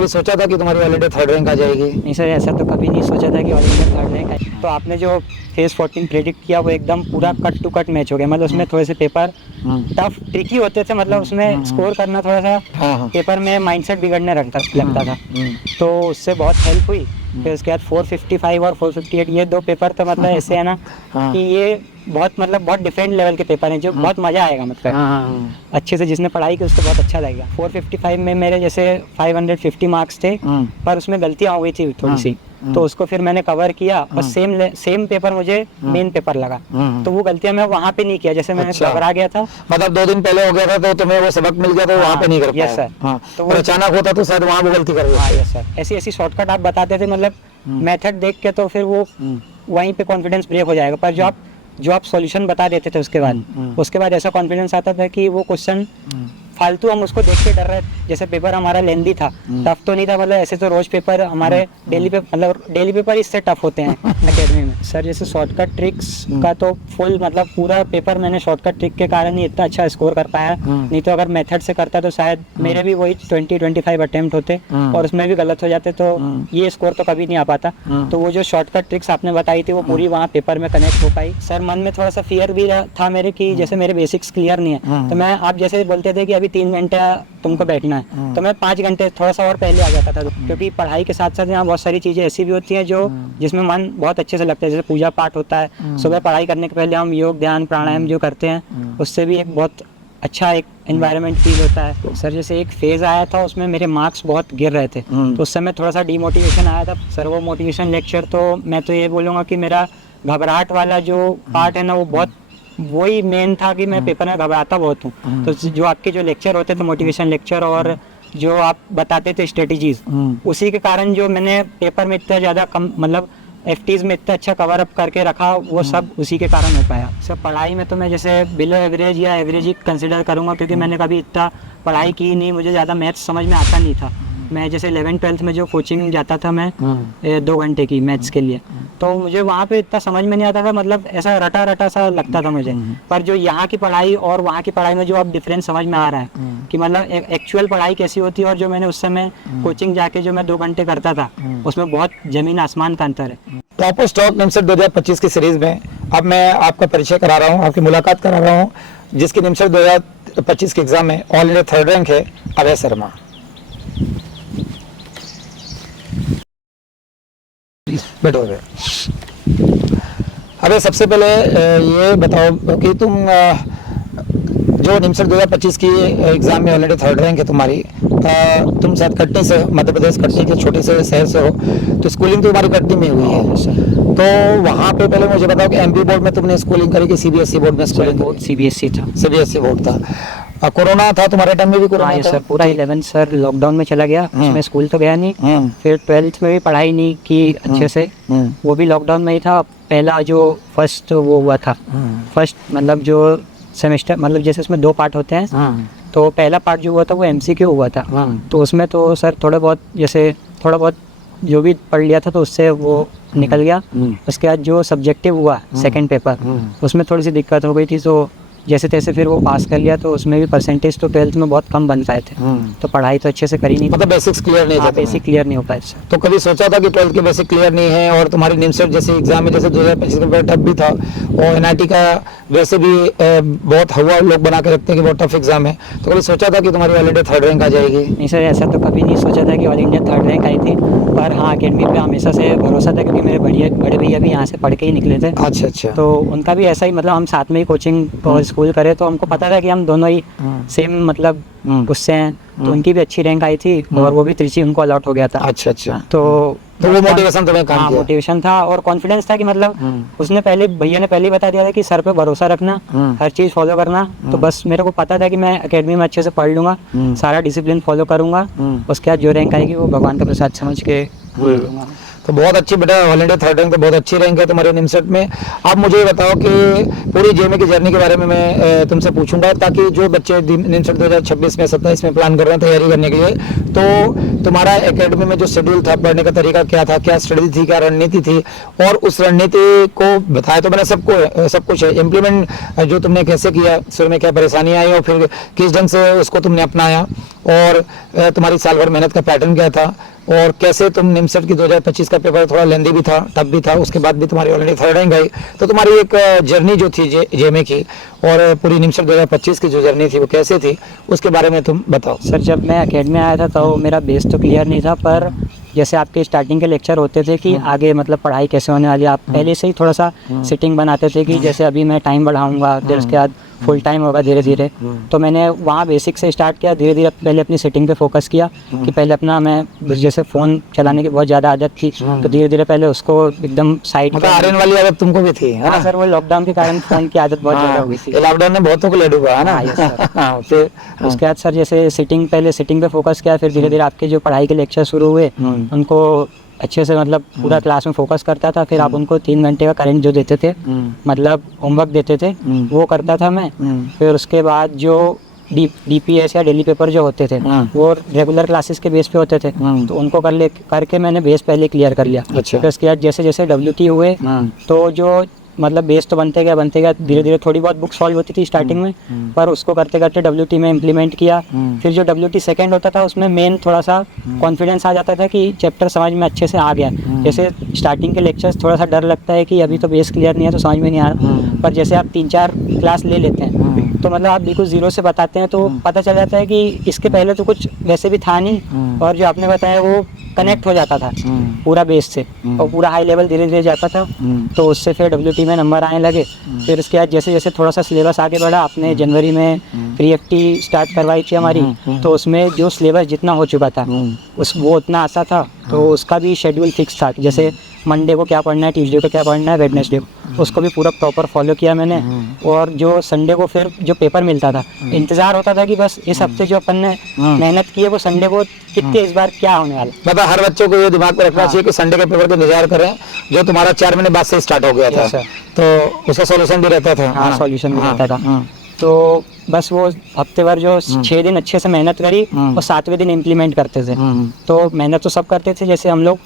कभी सोचा था कि तुम्हारी ऑल इंडिया थर्ड रैंक आ जाएगी? नहीं सर, ऐसा तो कभी नहीं सोचा था कि ऑल इंडिया थर्ड रैंक आए। तो आपने जो फेज 14 प्रेडिक्ट किया वो एकदम पूरा कट टू कट मैच हो गया। मतलब उसमें थोड़े से पेपर टफ ट्रिकी होते थे, मतलब उसमें स्कोर करना थोड़ा सा हाँ। पेपर में माइंडसेट बिगड़ने लगता था। तो उससे बहुत हेल्प हुई। फिर उसके बाद 455 और 458 ये दो पेपर तो मतलब ऐसे है ना कि ये बहुत डिफरेंट लेवल के पेपर हैं जो बहुत मज़ा आएगा। मतलब अच्छे से जिसने पढ़ाई की उसको बहुत अच्छा लगेगा। 455 में मेरे जैसे 550 मार्क्स थे, पर उसमें गलतियाँ हो गई थी थोड़ी सी, तो उसको फिर मैंने कवर किया और सेम पेपर मुझे मेन पेपर लगा। तो वो गलतियां मैं वहाँ पे नहीं किया, जैसे मैं घबरा गया था। मतलब 2 दिन पहले हो गया था तो तुम्हें वो सबक मिल गया तो वहाँ पे नहीं कर पाया। Yes sir. हाँ, तो और अचानक होता तो शायद वहाँ वो गलती कर हाँ यस सर, ऐसी ऐसी शॉर्टकट आप बताते थे, मतलब मेथड देख के तो फिर वो वहीं पे कॉन्फिडेंस ब्रेक हो जाएगा। पर जो आप सॉल्यूशन बता देते थे उसके बाद ऐसा कॉन्फिडेंस आता था कि वो क्वेश्चन फालतू हम उसको देख के डर रहे थे। जैसे पेपर हमारा लेंदी था, टफ तो नहीं था, मतलब ऐसे तो रोज पेपर हमारे डेली पेपर इससे टफ होते हैं एकेडमी में। सर जैसे शॉर्टकट ट्रिक्स का तो फुल मतलब पूरा पेपर मैंने शॉर्टकट ट्रिक के कारण ही इतना अच्छा स्कोर कर पाया। नहीं तो अगर मेथड से करता तो शायद मेरे भी वही 20-25 अटेम्प्ट होते और उसमें भी गलत हो जाते, तो ये स्कोर तो कभी नहीं आ पाता। तो वो जो शॉर्टकट ट्रिक्स आपने बताई थी वो पूरी वहाँ पेपर में कनेक्ट हो पाई। सर मन में थोड़ा सा फियर भी था मेरे कि जैसे मेरे बेसिक्स क्लियर नहीं है, तो मैं आप जैसे बोलते थे कि अभी 3 घंटे तुमको बैठना है, तो मैं 5 घंटे थोड़ा सा और पहले आ जाता था। क्योंकि पढ़ाई के साथ साथ यहाँ बहुत सारी चीज़ें ऐसी भी होती हैं जो जिसमें मन बहुत अच्छे से लगता है। जैसे पूजा पाठ होता है, सुबह पढ़ाई करने के पहले हम योग ध्यान प्राणायाम जो करते हैं उससे भी एक बहुत अच्छा एक एनवायरनमेंट फील होता है। सर जैसे एक फेज़ आया था उसमें मेरे मार्क्स बहुत गिर रहे थे, तो उस समय थोड़ा सा डीमोटिवेशन आया था। सर वो मोटिवेशन लेक्चर तो मैं तो ये बोलूँगा कि मेरा घबराहट वाला जो पार्ट है ना वो बहुत वही मेन था कि मैं पेपर में घबराता बहुत हूँ। तो जो आपके जो लेक्चर होते थे मोटिवेशन लेक्चर और जो आप बताते थे स्ट्रेटजीज, उसी के कारण जो मैंने पेपर में इतना ज़्यादा कम मतलब एफटीज में इतना अच्छा कवर अप करके रखा, वो सब उसी के कारण हो पाया। सब पढ़ाई में तो मैं जैसे बिलो एवरेज या एवरेज ही कंसिडर करूँगा, क्योंकि मैंने कभी इतना पढ़ाई की नहीं, मुझे ज़्यादा मैथ्स समझ में आता नहीं था। मैं जैसे 11th-12th में जो कोचिंग जाता था मैं 2 घंटे की मैथ्स के लिए, तो मुझे वहाँ पे इतना समझ में नहीं आता था, मतलब ऐसा रटा रटा सा लगता था मुझे। पर जो यहाँ की पढ़ाई और वहाँ की पढ़ाई में जो अब डिफरेंस समझ में आ रहा है कि मतलब एक्चुअल पढ़ाई कैसी होती है और जो मैंने उस समय कोचिंग जाके जो मैं 2 घंटे करता था उसमें बहुत जमीन आसमान का अंतर है। टॉपर स्टॉक निमसर 2025 की सीरीज में अब मैं आपका परिचय करा रहा हूँ, आपकी मुलाकात करा रहा हूँ, जिसकी निमसर 2025 के एग्जाम में ऑल इंडिया थर्ड रैंक है, अभय शर्मा। बैठो अभय। अबे सबसे पहले ये बताओ कि तुम जो निमसर 2025 की एग्जाम में ऑलरेडी थर्ड रैंक है तुम्हारी, तुम शायद कटनी से, मध्य प्रदेश कटनी के छोटे से शहर से हो, तो स्कूलिंग तो तुम्हारी कटनी में हुई है। तो वहाँ पे पहले मुझे बताओ कि एमपी बोर्ड में तुमने स्कूलिंग करी कि सीबीएसई बोर्ड में स्कूलिंग? सीबीएसई था। सीबीएसई बोर्ड था। कोरोना था तुम्हारे टाइम में भी? कोरोना था सर, पूरा 11 सर लॉकडाउन में चला गया, उसमें स्कूल तो गया नहीं। फिर 12th में भी पढ़ाई नहीं की अच्छे से, वो भी लॉकडाउन में ही था। पहला जो फर्स्ट वो हुआ था, फर्स्ट मतलब जो सेमेस्टर, मतलब जैसे उसमें 2 पार्ट होते हैं, तो पहला पार्ट जो हुआ था वो एमसीक्यू हुआ था। तो उसमें तो सर थोड़ा बहुत जो भी पढ़ लिया था तो उससे वो निकल गया। उसके बाद जो सब्जेक्टिव हुआ सेकंड पेपर, उसमें थोड़ी सी दिक्कत हो गई थी, तो जैसे तैसे फिर वो पास कर लिया। तो उसमें भी परसेंटेज तो 12th में बहुत कम बन पाए थे, तो पढ़ाई तो अच्छे से करी नहीं, मतलब बेसिक्स क्लियर नहीं थे। बेसिक क्लियर नहीं हो पाए। तो कभी सोचा था कि 12th के बेसिक क्लियर नहीं है और तुम्हारी निमसर जैसे एग्जाम में जैसे 2025 का पेपर टफ भी था और एनआईटी का वैसे भी बहुत हवा लोग बना के रखते हैं कि बहुत टफ एग्जाम है, तो कभी सोचा था कि तुम्हारी ऑल इंडिया थर्ड रैंक आ जाएगी? नहीं सर, ऐसा तो कभी नहीं सोचा था कि ऑल इंडिया थर्ड रैंक आई थी, पर हाँ अकेडमी पे हमेशा से भरोसा था, क्योंकि मेरे बड़े भैया भी यहाँ से पढ़ के ही निकले थे। अच्छा। तो उनका भी ऐसा ही, मतलब हम साथ में ही कोचिंग और स्कूल करे, तो हमको पता था कि हम दोनों ही सेम मतलब उससे हैं। तो उनकी भी अच्छी रैंक आई थी और वो भी त्रिची उनको अलॉट हो गया था। अच्छा। तो वो मोटिवेशन तुम्हें काम किया? मोटिवेशन था और कॉन्फिडेंस था कि मतलब उसने भैया ने पहले ही बता दिया था कि सर पे भरोसा रखना, हर चीज़ फॉलो करना। तो बस मेरे को पता था कि मैं एकेडमी में अच्छे से पढ़ लूँगा, सारा डिसिप्लिन फॉलो करूँगा, उसके बाद जो रैंक आएगी वो भगवान का प्रसाद समझ के लूँगा। तो बहुत अच्छी बेटा, ऑल इंडिया थर्ड रैंक तो बहुत अच्छी रैंक है तुम्हारे निमसेट में। अब मुझे ये बताओ कि पूरी जेएमए की जर्नी के बारे में मैं तुमसे पूछूंगा, ताकि जो बच्चे निमसेट 2026 में 27 में प्लान कर रहे हैं तैयारी करने के लिए, तो तुम्हारा एकेडमी में जो शेड्यूल था, पढ़ने का तरीका क्या था, क्या स्टडी थी, क्या रणनीति थी, और उस रणनीति को बताया तो मैंने सबको सब कुछ है, इम्प्लीमेंट जो तुमने कैसे किया, शुरू में क्या परेशानी आई और फिर किस ढंग से उसको तुमने अपनाया, और तुम्हारी साल भर मेहनत का पैटर्न क्या था, और कैसे तुम निमसेट की 2025 का पेपर थोड़ा लेंदी भी था, टफ भी था, उसके बाद भी तुम्हारी ऑलरेडी थर्ड रैंक आई। तो तुम्हारी एक जर्नी जो थी जेएमए की और पूरी निमसेट 2025 की जो जर्नी थी वो कैसे थी, उसके बारे में तुम बताओ। सर जब मैं अकेडमी आया था तो मेरा बेस तो क्लियर नहीं था, पर जैसे आपके स्टार्टिंग के लेक्चर होते थे कि आगे मतलब पढ़ाई कैसे होने वाली है, आप पहले से ही थोड़ा सा सिटिंग बनाते थे कि जैसे अभी मैं टाइम बढ़ाऊंगा, फिर उसके बाद फुल टाइम होगा धीरे धीरे। तो मैंने वहाँ बेसिक से स्टार्ट किया, धीरे धीरे पहले अपनी सेटिंग पे फोकस किया कि पहले अपना, मैं जैसे फ़ोन चलाने की बहुत ज़्यादा आदत थी, तो धीरे धीरे पहले उसको एकदम साइड मतलब आर्यन वाली आदत तुमको भी थी, है हाँ ना? सर, वो लॉकडाउन के कारण फ़ोन की आदत बहुत ज़्यादा हो गई थी। लॉकडाउन ने बहुतों को ले डूबा, है ना? हाँ, yes, sir। हाँ, फिर उसके बाद सर जैसे पहले सिटिंग पे फोकस किया, फिर धीरे धीरे आपके जो पढ़ाई के लेक्चर शुरू हुए उनको अच्छे से मतलब पूरा क्लास में फोकस करता था। फिर आप उनको 3 घंटे का करंट जो देते थे, मतलब होमवर्क देते थे, वो करता था मैं। फिर उसके बाद जो डीपीएस या डेली पेपर जो होते थे वो रेगुलर क्लासेस के बेस पे होते थे, तो उनको करके मैंने बेस पहले क्लियर कर लिया। अच्छा। फिर उसके बाद जैसे जैसे WT हुए तो जो मतलब बेस तो बनते गया, धीरे धीरे थोड़ी बहुत बुक सॉल्व होती थी स्टार्टिंग में, पर उसको करते करते WT में इम्प्लीमेंट किया। फिर जो WT सेकंड होता था उसमें मेन थोड़ा सा कॉन्फिडेंस आ जाता था कि चैप्टर समझ में अच्छे से आ गया। जैसे स्टार्टिंग के लेक्चर्स थोड़ा सा डर लगता है कि अभी तो बेस क्लियर नहीं है तो समझ में नहीं आ रहा, पर जैसे आप 3-4 क्लास ले लेते हैं तो मतलब आप बिल्कुल जीरो से बताते हैं तो पता चल जाता है कि इसके पहले तो कुछ वैसे भी था नहीं, और जो आपने बताया वो कनेक्ट हो जाता था पूरा बेस से, और पूरा हाई लेवल धीरे धीरे जाता था। तो उससे फिर WT में नंबर आने लगे। फिर उसके बाद जैसे जैसे थोड़ा सा सिलेबस आगे बढ़ा, आपने जनवरी में प्री-FT स्टार्ट करवाई थी हमारी, तो उसमें जो सिलेबस जितना हो चुका था वो उतना आता था, तो उसका भी शेड्यूल फिक्स था। जैसे मंडे को क्या पढ़ना है, ट्यूसडे को क्या पढ़ना है, वेडनेसडे को, उसको भी पूरा प्रॉपर फॉलो किया मैंने। और जो संडे को फिर जो पेपर मिलता था, इंतज़ार होता था कि बस इस हफ्ते जो अपन ने मेहनत की है वो संडे को कितने इस बार क्या होने वाला। मतलब हर बच्चों को ये दिमाग में रखना चाहिए कि संडे के पेपर का इंतजार करें, जो तुम्हारा 4 महीने बाद से स्टार्ट हो गया था, तो उसका सॉल्यूशन भी रहता था। हाँ, सॉल्यूशन भी रहता था। तो बस वो हफ्ते भर जो 6 दिन अच्छे से मेहनत करी और 7वें दिन इम्प्लीमेंट करते थे। तो मेहनत तो सब करते थे जैसे हम लोग,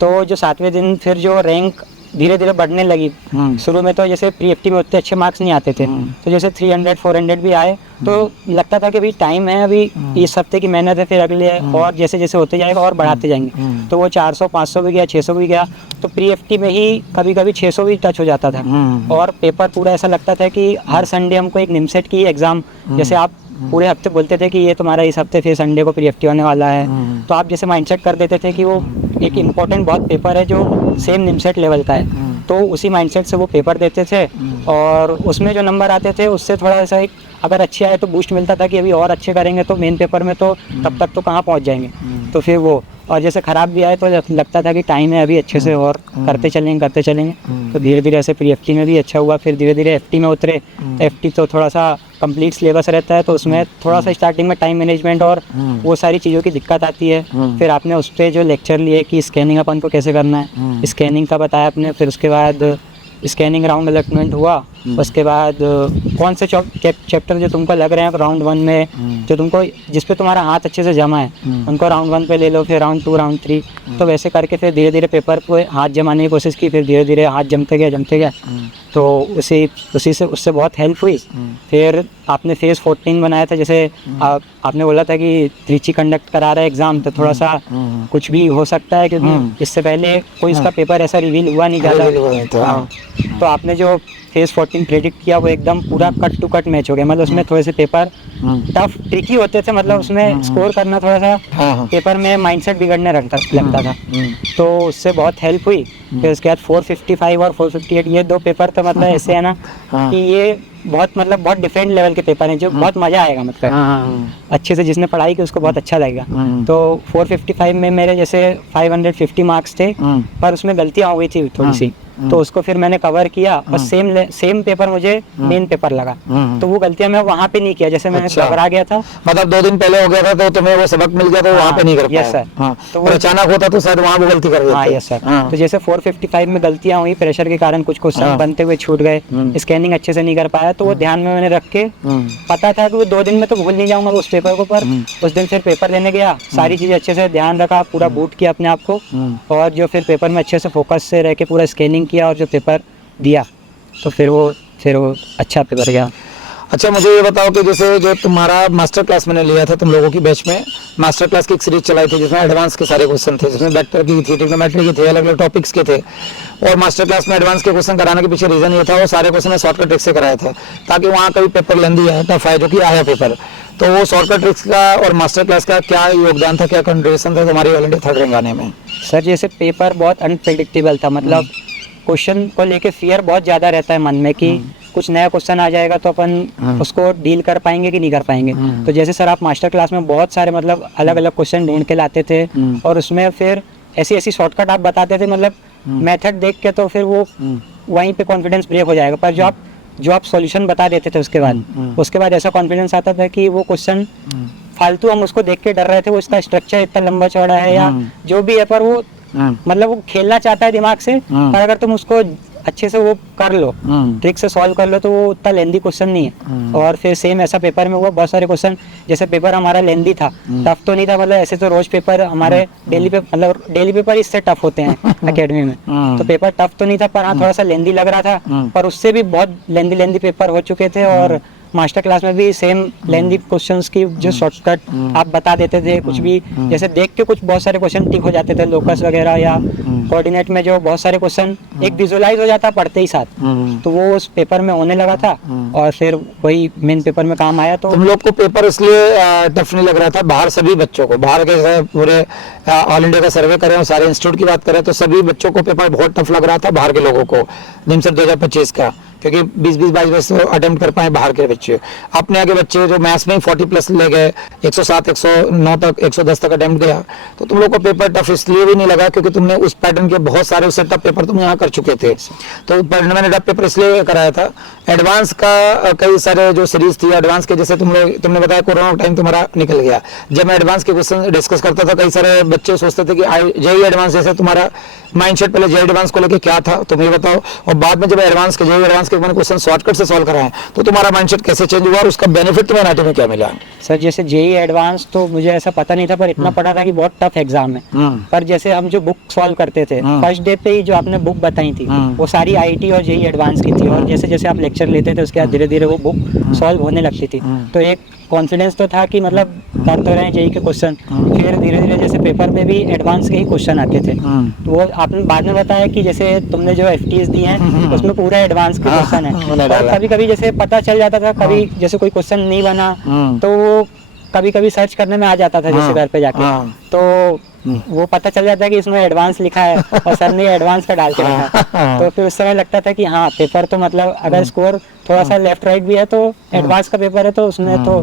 तो जो 7वें दिन फिर जो रैंक धीरे धीरे बढ़ने लगी। शुरू में तो जैसे प्री-FT में उतने अच्छे मार्क्स नहीं आते थे, तो जैसे 300-400 भी आए तो लगता था कि अभी टाइम है, अभी इस हफ्ते की मेहनत है, फिर अगले और जैसे जैसे होते जाएगा और बढ़ाते जाएंगे। तो वो 400-500 भी गया, 600 भी गया, तो प्री-FT में ही कभी कभी 600 भी टच हो जाता था। और पेपर पूरा ऐसा लगता था कि हर संडे हमको एक निमसेट की एग्ज़ाम, जैसे आप पूरे हफ्ते बोलते थे कि ये तुम्हारा इस हफ्ते फिर संडे को प्री-FT होने वाला है, तो आप जैसे माइंडसेट कर देते थे कि वो एक इम्पोर्टेंट बहुत पेपर है जो सेम निमसेट लेवल का है, तो उसी माइंडसेट से वो पेपर देते थे। और उसमें जो नंबर आते थे उससे थोड़ा ऐसा एक अगर अच्छे आए तो बूस्ट मिलता था कि अभी और अच्छे करेंगे तो मेन पेपर में तो तब तक तो कहाँ पहुँच जाएंगे। तो फिर वो, और जैसे ख़राब भी आए तो लगता था कि टाइम है अभी अच्छे से और करते चलेंगे। तो धीरे धीरे ऐसे प्री-FT में भी अच्छा हुआ, फिर धीरे धीरे FT में उतरे। FT तो थोड़ा सा कंप्लीट सिलेबस रहता है, तो उसमें थोड़ा सा स्टार्टिंग में टाइम मैनेजमेंट और वो सारी चीज़ों की दिक्कत आती है। फिर आपने उस पर जो लेक्चर लिए कि स्कैनिंग अपन को कैसे करना है, स्कैनिंग का बताया आपने। फिर उसके बाद स्कैनिंग राउंड अलॉटमेंट हुआ। उसके बाद कौन से चैप्टर जो तुमको लग रहे हैं राउंड 1 में, जो तुमको जिस पे तुम्हारा हाथ अच्छे से जमा है, उनको राउंड 1 पे ले लो, फिर राउंड 2, राउंड 3। तो वैसे करके फिर धीरे धीरे पेपर पे हाथ जमाने की कोशिश की, फिर धीरे धीरे हाथ जमते गया। तो उसी से उससे बहुत हेल्प हुई। फिर आपने फेज़ 14 बनाया था, जैसे आपने बोला था कि त्रिची कंडक्ट करा रहा है एग्ज़ाम, तो थोड़ा सा कुछ भी हो सकता है क्योंकि इससे पहले कोई इसका पेपर ऐसा रिवील हुआ नहीं ज़्यादा। तो आपने जो फेज़ 14 प्रेडिक्ट किया वो एकदम पूरा कट टू कट मैच हो गया। मतलब उसमें थोड़े से पेपर टफ ट्रिकी होते थे, मतलब उसमें स्कोर करना थोड़ा सा पेपर में माइंडसेट बिगड़ने लगता था, तो उससे बहुत हेल्प हुई। फिर उसके बाद 455 और 458 ये 2 पेपर तो मतलब ऐसे है ना कि ये बहुत मतलब बहुत डिफरेंट लेवल के पेपर हैं जो बहुत मजा आएगा, मतलब अच्छे से जिसने पढ़ाई की उसको बहुत अच्छा लगेगा। तो 455 में मेरे जैसे 550 मार्क्स थे, पर उसमें गलतियां हो गई थी थोड़ी सी, तो उसको फिर मैंने कवर किया और सेम पेपर मुझे मेन पेपर लगा, तो वो गलतियां मैं वहाँ पे नहीं किया, जैसे मैंने अच्छा। घबरा गया था। मतलब 2 दिन पहले हो गया था तो तुम्हें वो सबक मिल गया तो वहाँ पे नहीं कर पाए। Yes sir. हाँ, तो और अचानक होता तो शायद वहाँ भी गलती कर देते। हाँ यस सर। हाँ। तो जैसे 455 में गलतियां हुई, प्रेशर के कारण कुछ क्वेश्चन हाँ। बनते हुए छूट गए, स्कैनिंग अच्छे से नहीं कर पाया, तो वो ध्यान में मैंने रख के, पता था कि वो 2 दिन में तो भूल नहीं जाऊंगा उस पेपर को, पर उस दिन फिर पेपर देने गया, सारी चीजें अच्छे से ध्यान रखा, पूरा बूट किया अपने आप को, और जो फिर पेपर में अच्छे से फोकस से रह के पूरा स्कैनिंग किया और जो पेपर दिया, तो फिर वो अच्छा पेपर गया। अच्छा, मुझे ये बताओ कि जैसे जो तुम्हारा मास्टर क्लास मैंने लिया था तुम लोगों की बैच में, मास्टर क्लास की एक सीरीज चलाई थी जिसमें एडवांस के सारे क्वेश्चन थे, जिसमें वेक्टर की थी, ट्रिग्नोमेट्री की थी, अलग अलग टॉपिक्स के थे, और मास्टर क्लास में एडवांस के क्वेश्चन कराने के पीछे रीजन ये था वो सारे क्वेश्चन शॉर्टकट ट्रिक से कराए थे, ताकि वहाँ कभी पेपर लेंदी है टफ है जो कि आया पेपर, तो वो शॉर्टकट ट्रिक्स का और मास्टर क्लास का क्या योगदान था, क्या कंट्रीब्यूशन था तुम्हारी ऑल इंडिया थर्ड रैंक आने में? सर जैसे पेपर बहुत अनप्रेडिक्टेबल था, मतलब क्वेश्चन को लेके फियर बहुत ज़्यादा रहता है मन में कि कुछ नया क्वेश्चन आ जाएगा तो अपन उसको डील कर पाएंगे कि नहीं कर पाएंगे। तो जैसे सर आप मास्टर क्लास में बहुत सारे मतलब अलग अलग क्वेश्चन ढूंढ के लाते थे, और उसमें फिर ऐसी ऐसी शॉर्टकट आप बताते थे, मतलब मेथड देख के तो फिर वो वहीं पे कॉन्फिडेंस ब्रेक हो जाएगा, पर जो आप सॉल्यूशन बता देते थे उसके बाद ऐसा कॉन्फिडेंस आता था कि वो क्वेश्चन फालतू हम उसको देख के डर रहे थे, वो इसका स्ट्रक्चर इतना लंबा चौड़ा है या जो भी है, पर वो मतलब वो खेलना चाहता है दिमाग से, पर अगर तुम उसको अच्छे से वो कर लो, ट्रिक से सॉल्व कर लो, तो वो उतना लेंदी क्वेश्चन नहीं है। और फिर सेम ऐसा पेपर में हुआ, बहुत सारे क्वेश्चन, जैसे पेपर हमारा लेंदी था, टफ तो नहीं था, मतलब ऐसे तो रोज पेपर हमारे डेली पेपर इससे टफ होते हैं एकेडमी में, तो पेपर टफ तो नहीं था, पर हाँ थोड़ा सा लेंदी लग रहा था, पर उससे भी बहुत लेंदी पेपर हो चुके थे, और मास्टर क्लास में भी सेम लेंदी क्वेश्चंस की जो शॉर्टकट आप बता देते थे, कुछ भी जैसे देख के कुछ बहुत सारे क्वेश्चन टिक हो जाते थे, लोकस वगैरह या कोऑर्डिनेट में जो बहुत सारे क्वेश्चन एक विजुअलाइज हो जाता पढ़ते ही साथ, तो वो उस पेपर में होने लगा था, और फिर वही मेन पेपर में काम आया। तो तुम लोग को पेपर इसलिए टफ नहीं लग रहा था, बाहर सभी बच्चों को, बाहर के पूरे ऑल इंडिया का सर्वे करें और सारे इंस्टीट्यूट की बात करें तो सभी बच्चों को पेपर बहुत टफ लग रहा था, बाहर के लोगों को, निमसर 2025 का, क्योंकि 20-22 अटेम्प्ट कर पाए बाहर के बच्चे। अपने आगे बच्चे जो मैथ्स में 40+ ले गए, 107 109 तक 110 तक अटेम्प्ट गया, तो तुम लोग को पेपर टफ इसलिए भी नहीं लगा क्योंकि तुमने उस पैटर्न के बहुत सारे उससे टफ पेपर तुम यहाँ कर चुके थे, तो मैंने टफ पेपर इसलिए कराया था। एडवांस का कई सारे जो सीरीज थी एडवांस के, जैसे तुमने बताया कोरोना टाइम तुम्हारा निकल गया, जब मैं एडवांस के क्वेश्चन डिस्कस करता था कई सारे बच्चे सोचते थे कि जेईई एडवांस, जैसे तुम्हारा माइंडसेट पहले जेईई एडवांस को लेके क्या था तुम ये बताओ, और बाद में जब एडवांस के जेईई एडवांस के मैंने क्वेश्चन शॉर्टकट से सॉल्व कराए तो तुम्हारा माइंडसेट कैसे चेंज हुआ और उसका बेनिफिट तुम्हें एनआईटी में क्या मिला? सर जैसे जेईई एडवांस तो मुझे ऐसा पता नहीं था, पर इतना पता था कि बहुत टफ एग्जाम है, पर जैसे हम जो बुक सॉल्व करते थे फर्स्ट डे पे ही जो आपने बुक बताई थी वो सारी आईटी और जेईई एडवांस की थी, और जैसे जैसे आप लेक्चर लेते थे उसके बाद धीरे धीरे वो बुक सॉल्व होने लगती थी, तो एक कॉन्फिडेंस तो था कि मतलब कर तो रहे हैं जेईई के क्वेश्चन, फिर धीरे धीरे जैसे पेपर में भी एडवांस के ही क्वेश्चन आते थे, तो वो आपने बाद में बताया कि जैसे तुमने जो एफटीएस दी हैं उसमें पूरा एडवांस के क्वेश्चन है, और कभी कभी जैसे पता चल जाता था, कभी जैसे कोई क्वेश्चन नहीं बना तो वो कभी कभी सर्च करने में आ जाता था, जैसे घर पे जाके, तो वो पता चल जाता है कि इसमें एडवांस लिखा है और सर ने एडवांस का डाल के रखा, तो फिर उस समय लगता था कि हाँ पेपर तो मतलब अगर स्कोर थोड़ा सा लेफ्ट राइट भी है तो एडवांस का पेपर है, तो उसमें तो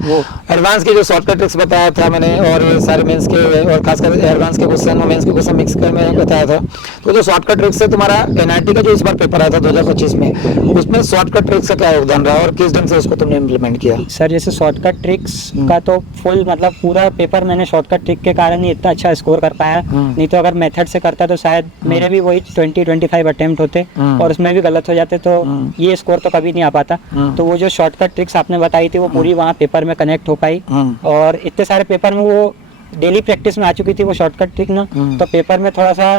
वो एडवांस के जो शॉर्टकट ट्रिक्स बताया था मैंने, और सारे मेंस के और खासकर एडवांस के क्वेश्चन और मेंस के क्वेश्चन मिक्स कर मैंने बताया था, तो जो शॉर्टकट ट्रिक्स है तुम्हारा एनआईटी का जो इस बार पेपर आया था 2025 में, उसमें शॉर्टकट ट्रिक्स का क्या योगदान रहा और किस ढंग से उसको तुमने इम्प्लीमेंट किया? सर जैसे शॉर्टकट ट्रिक्स का तो फुल मतलब पूरा पेपर मैंने शॉर्टकट ट्रिक के कारण ही इतना अच्छा स्कोर कर पाया, नहीं तो अगर मेथड से करता तो शायद मेरे भी वही 20-25 अटेम्प्ट होते और उसमें भी गलत हो जाते, तो ये स्कोर तो कभी नहीं आ पाता। तो वो जो शॉर्टकट ट्रिक्स आपने बताई थी वो पूरी वहाँ पेपर में कनेक्ट हो पाई, और इतने सारे पेपर में वो डेली प्रैक्टिस में आ चुकी थी वो शॉर्टकट ट्रिक ना, तो पेपर में थोड़ा सा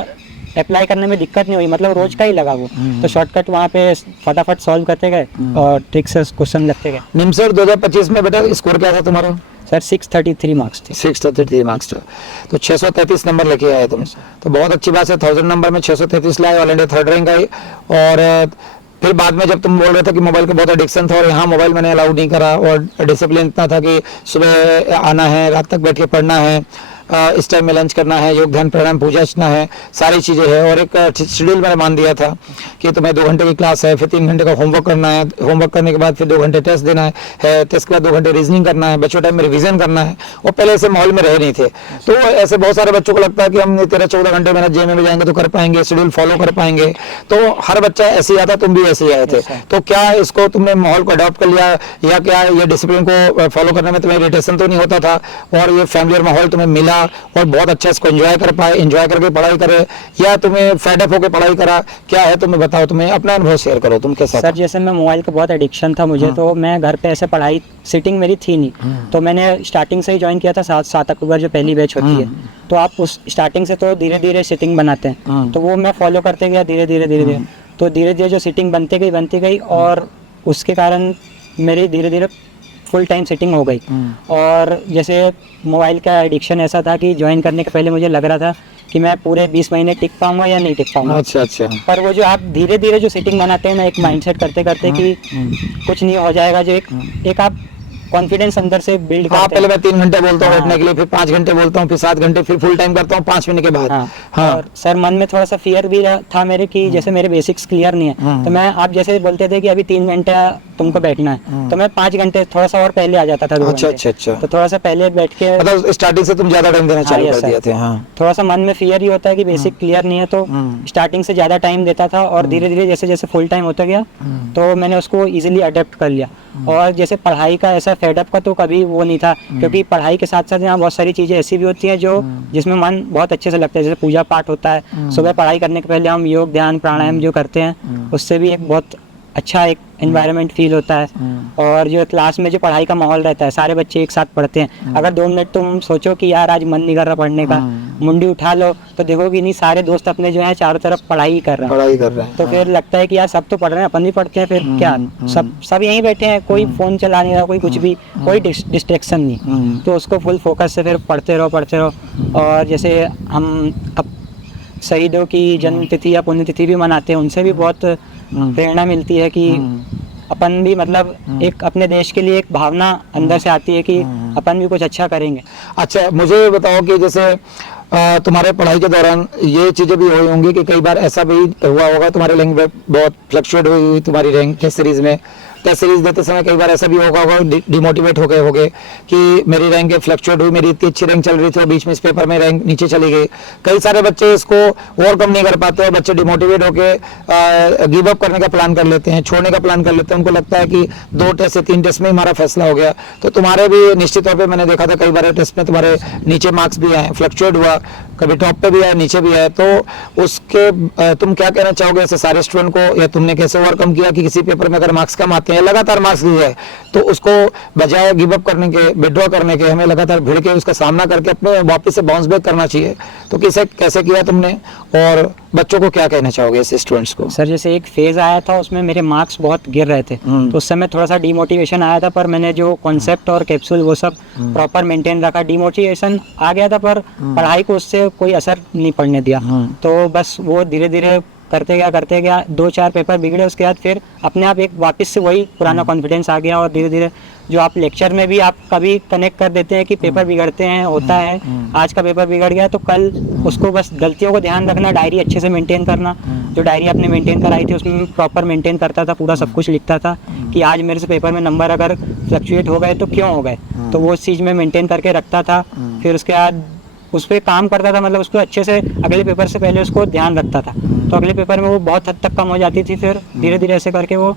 अप्लाई करने में दिक्कत नहीं हुई, मतलब रोज का ही लगा वो, तो शॉर्टकट वहाँ पे फटाफट सॉल्व करते गए और ट्रिक से क्वेश्चन लगते गए। निमसर 2025 में बेटा स्कोर क्या था तुम्हारा? सर 633 मार्क्स थे। 633 मार्क्स थे, तो 633 नंबर लेके आए तुम, तो बहुत अच्छी बात है, 1000 नंबर में 633 लाए, ऑल इंडिया थर्ड रैंक आई। और फिर बाद में जब तुम बोल रहे थे कि मोबाइल का बहुत एडिक्शन था और यहाँ मोबाइल मैंने अलाउड नहीं करा, और डिसिप्लिन इतना था कि सुबह आना है, रात तक बैठ के पढ़ना है, इस टाइम में लंच करना है, योग ध्यान प्राणायाम पूजा अर्चना है, सारी चीज़ें हैं। और एक शेड्यूल मैंने मान दिया था कि तुम्हें 2 घंटे की क्लास है, फिर 3 घंटे का होमवर्क करना है, होमवर्क करने के बाद फिर 2 घंटे टेस्ट देना है, टेस्ट के बाद 2 घंटे रीजनिंग करना है, बच्चों टाइम में रिवीजन करना है। और पहले ऐसे माहौल में रहे नहीं थे, तो ऐसे बहुत सारे बच्चों को लगता है कि हम 13-14 घंटे मेहनत जेम में जाएंगे तो कर पाएंगे, शेड्यूल फॉलो कर पाएंगे। तो हर बच्चा ऐसे ही आता, तुम भी ऐसे ही आए थे। तो क्या इसको तुमने माहौल को अडॉप्ट कर लिया, या क्या ये डिसिप्लिन को फॉलो करने में तुम्हें इरिटेशन तो नहीं होता था, और ये फैमिलियर माहौल तुम्हें मिला और बहुत अच्छा इसको एंजॉय कर पाए, एंजॉय करके पढ़ाई करे, या तुम्हें फेड अप होकर पढ़ाई करा? क्या है, तुम्हें बताओ, तुम्हें अपना अनुभव शेयर करो, तुम कैसा? सर जैसे मैं मोबाइल का बहुत एडिक्शन था मुझे, तो मैं घर पे ऐसे पढ़ाई सिटिंग मेरी थी नहीं, तो मैंने स्टार्टिंग से ही ज्वाइन किया था 7 अक्टूबर जो पहली बैच होती है। तो आप उस स्टार्टिंग से तो धीरे धीरे सिटिंग बनाते हैं, तो वो मैं फॉलो करते गया धीरे धीरे। तो धीरे धीरे जो सिटिंग बनती गई और उसके कारण मेरी धीरे धीरे फुल टाइम सिटिंग हो गई। और जैसे मोबाइल का एडिक्शन ऐसा था कि ज्वाइन करने के पहले मुझे लग रहा था कि मैं पूरे 20 महीने टिक पाऊंगा या नहीं टिक पाऊंगा। अच्छा। पर वो जो आप धीरे धीरे जो सिटिंग बनाते हैं ना, एक माइंडसेट करते करते कि कुछ नहीं हो जाएगा, जो एक आप कॉन्फिडेंस अंदर से बिल्ड करते हैं। पहले मैं 3 घंटे बोलता हूँ बैठने के लिए, फिर 5 घंटे बोलता हूँ, फिर 7 घंटे, फिर फुल टाइम करता हूँ 5 महीने के बाद। हाँ। और सर मन में थोड़ा सा फियर भी था मेरे कि जैसे मेरे बेसिक्स क्लियर नहीं है, तो मैं आप जैसे बोलते थे कि अभी 3 घंटे तुमको बैठना है, तो मैं 5 घंटे थोड़ा सा और पहले आ जाता था। अच्छा। तो थोड़ा सा पहले बैठ के, मतलब स्टार्टिंग से तुम ज्यादा टाइम देना चालू कर दिए थे? हाँ। थोड़ा सा मन में फियर ही होता है कि बेसिक क्लियर नहीं है, तो स्टार्टिंग से ज्यादा टाइम देता था, और धीरे धीरे जैसे जैसे फुल टाइम होता गया तो मैंने उसको इजीली अडेप्ट कर लिया। और जैसे पढ़ाई का ऐसा फेडअप का तो कभी वो नहीं था, क्योंकि पढ़ाई के साथ साथ यहाँ बहुत सारी चीजें ऐसी भी होती हैं जो जिसमें मन बहुत अच्छे से लगता है। जैसे पूजा पाठ होता है, सुबह पढ़ाई करने के पहले हम योग ध्यान प्राणायाम जो करते हैं, उससे भी एक बहुत अच्छा एक एनवायरनमेंट फील होता है। और जो क्लास में जो पढ़ाई का माहौल रहता है, सारे बच्चे एक साथ पढ़ते हैं। अगर 2 मिनट तुम सोचो कि यार आज मन नहीं कर रहा पढ़ने का, मुंडी उठा लो तो देखोगे नहीं सारे दोस्त अपने जो है चारों तरफ पढ़ाई कर रहे हैं। तो फिर लगता है कि यार सब तो पढ़ रहे हैं, अपन भी पढ़ते हैं, फिर क्या सब यहीं बैठे हैं, कोई फोन चला नहीं रहा, कोई कुछ भी, कोई डिस्ट्रैक्शन नहीं। तो उसको फुल फोकस से फिर पढ़ते रहो। और जैसे हम अब शहीदों की जन्म तिथि या पुण्यतिथि भी मनाते हैं, उनसे भी बहुत प्रेरणा मिलती है कि अपन भी मतलब एक अपने देश के लिए एक भावना अंदर से आती है कि अपन भी कुछ अच्छा करेंगे। अच्छा, मुझे बताओ कि जैसे तुम्हारे पढ़ाई के दौरान ये चीजें भी हुई होंगी कि कई बार ऐसा भी हुआ होगा तुम्हारी रैंक बहुत फ्लक्चुएट हुई तुम्हारी रैंक टेस्ट सीरीज में। टेस्ट सीरीज देते समय कई बार ऐसा भी होगा डिमोटिवेट हो गए होगे कि मेरी रैंक फ्लक्चुएट हुई, मेरी इतनी अच्छी रैंक चल रही थी और बीच में इस पेपर में रैंक नीचे चली गई। कई सारे बच्चे इसको ओवरकम नहीं कर पाते हैं, बच्चे डिमोटिवेट होकर गिव अप करने का प्लान कर लेते हैं, छोड़ने का प्लान कर लेते हैं। उनको लगता है कि 2 टेस्ट से 3 टेस्ट में हमारा फैसला हो गया। तो तुम्हारे भी निश्चित तौर पर मैंने देखा था कई बार टेस्ट में तुम्हारे नीचे मार्क्स भी आए, फ्लक्चुएट हुआ, कभी टॉप पे भी आए नीचे भी आए। तो उसके तुम क्या कहना चाहोगे ऐसे सारे स्टूडेंट को, या तुमने कैसे ओवरकम किया कि किसी पेपर में अगर मार्क्स कम आते हैं, लगातार मार्क्स दी जाए, तो उसको बजाय गिव अप करने के, विड्रॉ करने के, हमें लगातार भिड़ के उसका सामना करके अपने वापस से बाउंस बैक करना चाहिए। तो कैसे किया तुमने, और बच्चों को क्या कहना चाहोगे ऐसे स्टूडेंट्स को? सर जैसे एक फेज आया था उसमें मेरे मार्क्स बहुत गिर रहे थे, तो उस समय थोड़ा सा डिमोटिवेशन आया था, पर मैंने जो कॉन्सेप्ट और कैप्सूल वो सब प्रॉपर मेंटेन रखा। डिमोटिवेशन आ गया था पर पढ़ाई को उससे कोई असर नहीं पड़ने दिया। तो बस वो धीरे धीरे करते गया 2-4 पेपर बिगड़े, उसके बाद फिर अपने आप एक वापस से वही पुराना कॉन्फिडेंस आ गया। और धीरे धीरे जो आप लेक्चर में भी आप कभी कनेक्ट कर देते हैं कि पेपर बिगड़ते हैं, होता है, आज का पेपर बिगड़ गया तो कल उसको बस गलतियों को ध्यान रखना, डायरी अच्छे से मेंटेन करना। जो डायरी आपने मेंटेन कराई थी उसमें प्रॉपर मेंटेन करता था, पूरा सब कुछ लिखता था कि आज मेरे से पेपर में नंबर अगर फ्लक्चुएट हो गए तो क्यों हो गए, तो वो चीज़ में मेंटेन करके रखता था। फिर उसके बाद उस पर काम करता था, मतलब उसको अच्छे से अगले पेपर से पहले उसको ध्यान रखता था, तो अगले पेपर में वो बहुत हद तक कम हो जाती थी। फिर धीरे धीरे ऐसे करके वो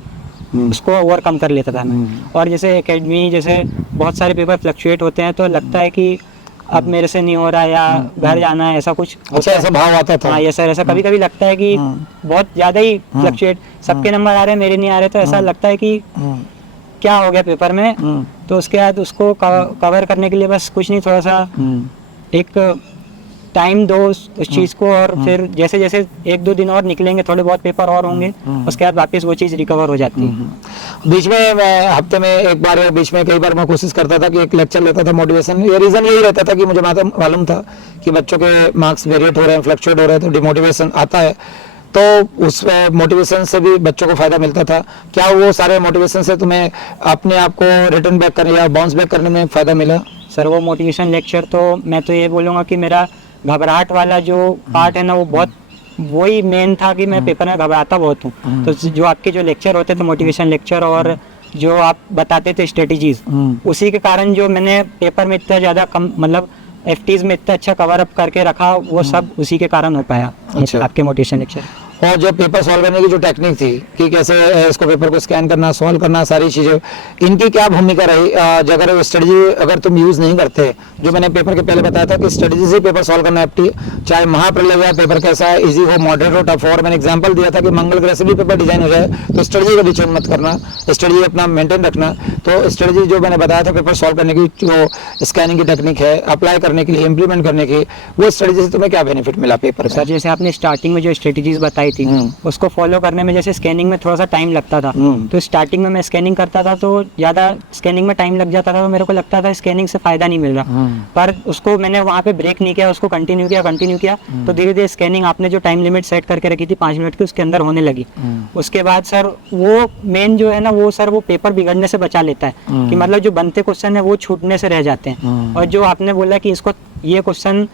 उसको ओवरकम कर लेता था मैं। और जैसे एकेडमी जैसे बहुत सारे पेपर फ्लक्चुएट होते हैं तो लगता है कि अब मेरे से नहीं हो रहा या घर जाना है, ऐसा कुछ। अच्छा, ऐसा भाव आता था? हाँ ये सर, ऐसा कभी कभी लगता है कि बहुत ज़्यादा ही फ्लक्चुएट, सबके नंबर आ रहे हैं मेरे नहीं आ रहे, तो ऐसा लगता है कि क्या हो गया पेपर में। तो उसके बाद उसको कवर करने के लिए बस कुछ नहीं, थोड़ा सा एक टाइम दो उस चीज़ को, और फिर जैसे जैसे 1-2 दिन और निकलेंगे, थोड़े बहुत पेपर और होंगे, उसके बाद वापस वो चीज़ रिकवर हो जाती है। बीच में मैं हफ्ते में एक बार या बीच में कई बार मैं कोशिश करता था कि एक लेक्चर लेता था मोटिवेशन। ये रीज़न यही रहता था कि मुझे मालूम था कि बच्चों के मार्क्स वेरिएट हो रहे हैं, फ्लक्चुएट हो रहे हैं, तो डिमोटिवेशन आता है। तो उस मोटिवेशन से भी बच्चों को फायदा मिलता था। क्या वो सारे मोटिवेशन से तुम्हें अपने आप को रिटर्न बैक करने या बाउंस बैक करने में फायदा मिला? सर वो मोटिवेशन लेक्चर तो मैं तो ये बोलूँगा कि मेरा घबराहट वाला जो पार्ट है ना वो बहुत वही मेन था कि मैं पेपर में घबराता बहुत हूँ। तो जो आपके जो लेक्चर होते थे मोटिवेशन लेक्चर और जो आप बताते थे स्ट्रेटजीज, उसी के कारण जो मैंने पेपर में इतना ज़्यादा कम मतलब एफटीज में इतना अच्छा कवर अप करके रखा वो सब उसी के कारण हो पाया। अच्छा। आपके मोटिवेशन लेक्चर और जो पेपर सॉल्व करने की जो टेक्निक थी कि कैसे इसको पेपर को स्कैन करना, सॉल्व करना, सारी चीज़ें, इनकी क्या भूमिका रही? अगर स्ट्रेटजी अगर तुम यूज़ नहीं करते, जो मैंने पेपर के पहले बताया था कि स्ट्रेटजी से पेपर सॉल्व करना एफटी, चाहे महाप्रलय या पेपर कैसा है, इजी हो, मॉडरेट हो, टफ हो, और मैंने एग्जांपल दिया था कि मंगल ग्रह से भी पेपर डिजाइन हो जाए तो स्ट्रेटजी का भी चेंज मत करना, स्ट्रेटजी अपना मेंटेन रखना। तो स्ट्रेटजी जो मैंने बताया था पेपर सॉल्व करने की, जो स्कैनिंग की टेक्निक है अप्लाई करने के लिए, इंप्लीमेंट करने की, वो स्ट्रेटजी से तुम्हें क्या बेनिफिट मिला पेपर सर? जैसे आपने स्टार्टिंग में जो स्ट्रेटजीज बताई थी उसको फॉलो करने में जैसे स्कैनिंग में थोड़ा सा टाइम लगता था, तो स्टार्टिंग में मैं स्कैनिंग करता था तो ज़्यादा स्कैनिंग में टाइम लग जाता था, तो मेरे को लगता था स्कैनिंग से फ़ायदा नहीं मिल रहा। पर उसको मैंने वहाँ पे ब्रेक नहीं किया, उसको कंटिन्यू किया तो धीरे धीरे स्कैनिंग आपने जो टाइम लिमिट सेट करके रखी थी 5 मिनट की, उसके अंदर होने लगी। उसके बाद सर वो मेन जो है ना वो सर वो पेपर बिगड़ने से बचा लेता है कि मतलब जो बनते क्वेश्चन है वो छूटने से रह जाते हैं। और जो आपने बोला कि इसको ये क्वेश्चन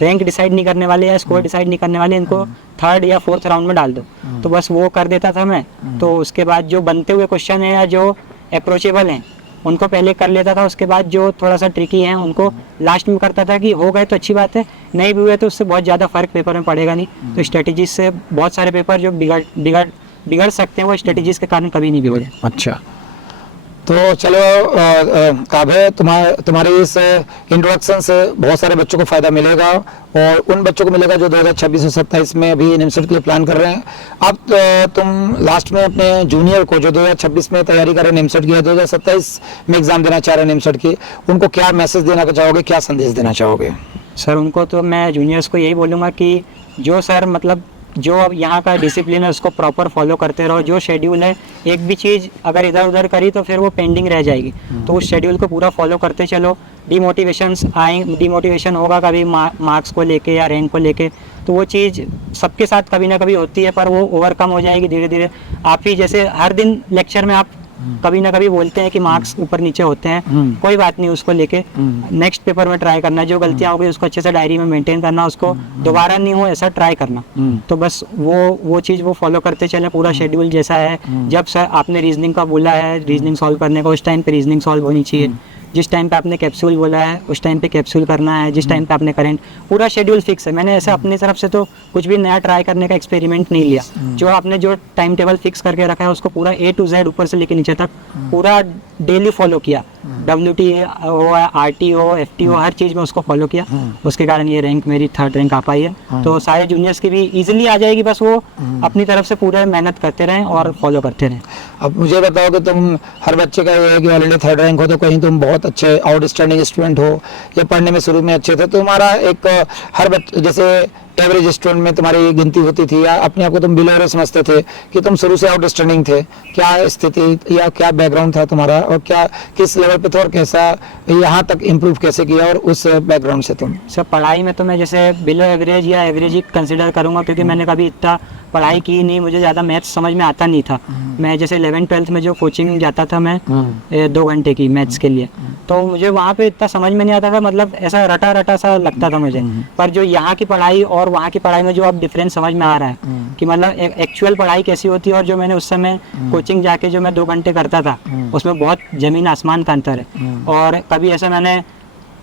रैंक डिसाइड नहीं करने वाले या स्कोर डिसाइड नहीं करने वाले, इनको 3rd या 4th राउंड में डाल दो, तो बस वो कर देता था मैं। तो उसके बाद जो बनते हुए क्वेश्चन है या जो अप्रोचेबल हैं उनको पहले कर लेता था, उसके बाद जो थोड़ा सा ट्रिकी हैं उनको लास्ट में करता था कि हो गए तो अच्छी बात है, नहीं भी हुए तो उससे बहुत ज़्यादा फर्क पेपर में पड़ेगा नहीं। तो स्ट्रेटजीज से बहुत सारे पेपर जो बिगड़ सकते हैं वो स्ट्रेटजीज के कारण कभी नहीं बिगड़े। अच्छा, तो चलो काव्य, तुम्हारी इस इंट्रोडक्शन से बहुत सारे बच्चों को फ़ायदा मिलेगा, और उन बच्चों को मिलेगा जो 2026 और 27 में अभी निमसट के लिए प्लान कर रहे हैं। अब तुम लास्ट में अपने जूनियर को जो 2026 में तैयारी कर रहे हैं निमसट की, 2027 में एग्ज़ाम देना चाह रहे हैं निमसट की, उनको क्या मैसेज देना चाहोगे, क्या संदेश देना चाहोगे? सर उनको तो मैं जूनियर्स को यही बोलूँगा कि जो सर मतलब जो अब यहाँ का डिसिप्लिन है उसको प्रॉपर फॉलो करते रहो। जो शेड्यूल है, एक भी चीज़ अगर इधर उधर करी तो फिर वो पेंडिंग रह जाएगी, तो उस शेड्यूल को पूरा फॉलो करते चलो। डिमोटिवेशन होगा कभी मार्क्स को लेके या रैंक को लेके, तो वो चीज़ सबके साथ कभी ना कभी होती है, पर वो ओवरकम हो जाएगी धीरे धीरे। आप ही जैसे हर दिन लेक्चर में आप कभी ना कभी बोलते हैं कि मार्क्स ऊपर नीचे होते हैं, कोई बात नहीं, उसको लेके नेक्स्ट पेपर में ट्राई करना। जो गलतियां हो गई उसको अच्छे से डायरी में मेंटेन करना, उसको दोबारा नहीं हो ऐसा ट्राई करना। तो बस वो चीज़ वो फॉलो करते चले। पूरा शेड्यूल जैसा है, जब सर आपने रीजनिंग का बोला है, रीजनिंग सॉल्व करने का, उस टाइम पे रीजनिंग सॉल्व होनी चाहिए। जिस टाइम पे आपने कैप्सूल बोला है उस टाइम पे कैप्सूल करना है। जिस टाइम पे आपने करंट, पूरा शेड्यूल फिक्स है। मैंने ऐसे अपनी तरफ से तो कुछ भी नया ट्राई करने का एक्सपेरिमेंट नहीं लिया। जो आपने जो टाइम टेबल फिक्स करके रखा है उसको पूरा A to Z ऊपर से लेके नीचे तक पूरा डेली फॉलो किया। WT हो, RT हो, FT हो, हर चीज़ में उसको फॉलो किया। उसके कारण ये रैंक मेरी 3rd रैंक आ पाई है। तो सारे जूनियर्स की भी इजीली आ जाएगी, बस वो अपनी तरफ से पूरा मेहनत करते रहें और फॉलो करते रहें। अब मुझे बताओ कि तुम, हर बच्चे का ये है कि ऑलरेडी 3rd रैंक हो तो कहीं तुम बहुत अच्छे आउटस्टैंडिंग स्टूडेंट हो या पढ़ने में शुरू में अच्छे थे, तो तुम्हारा एक हर बच्चे जैसे एवरेज स्टूडेंट में तुम्हारी गिनती होती थी, या अपने आप को तुम बिलो एवरेज समझते थे कि तुम शुरू से आउटस्टैंडिंग थे? क्या स्थिति या क्या बैकग्राउंड था तुम्हारा, और क्या किस लेवल पे थे, और कैसा यहाँ तक इम्प्रूव कैसे किया, और उस बैकग्राउंड से तुम? सर पढ़ाई में तो मैं जैसे बिलो एवरेज या एवरेज ही कंसिडर करूँगा, क्योंकि मैंने कभी इतना पढ़ाई की नहीं, मुझे ज़्यादा मैथ्स समझ में आता नहीं था। मैं जैसे 11th-12th में जो कोचिंग जाता था मैं 2 घंटे की मैथ्स के लिए, तो मुझे वहाँ पे इतना समझ में नहीं आता था, मतलब ऐसा रटा रटा सा लगता था मुझे। पर जो यहाँ की पढ़ाई और वहाँ की पढ़ाई में जो अब डिफरेंस समझ में आ रहा है कि मतलब एक्चुअल पढ़ाई कैसी होती है, और जो मैंने उस समय कोचिंग जाके जो मैं 2 घंटे करता था उसमें बहुत ज़मीन आसमान का अंतर है। और कभी ऐसा मैंने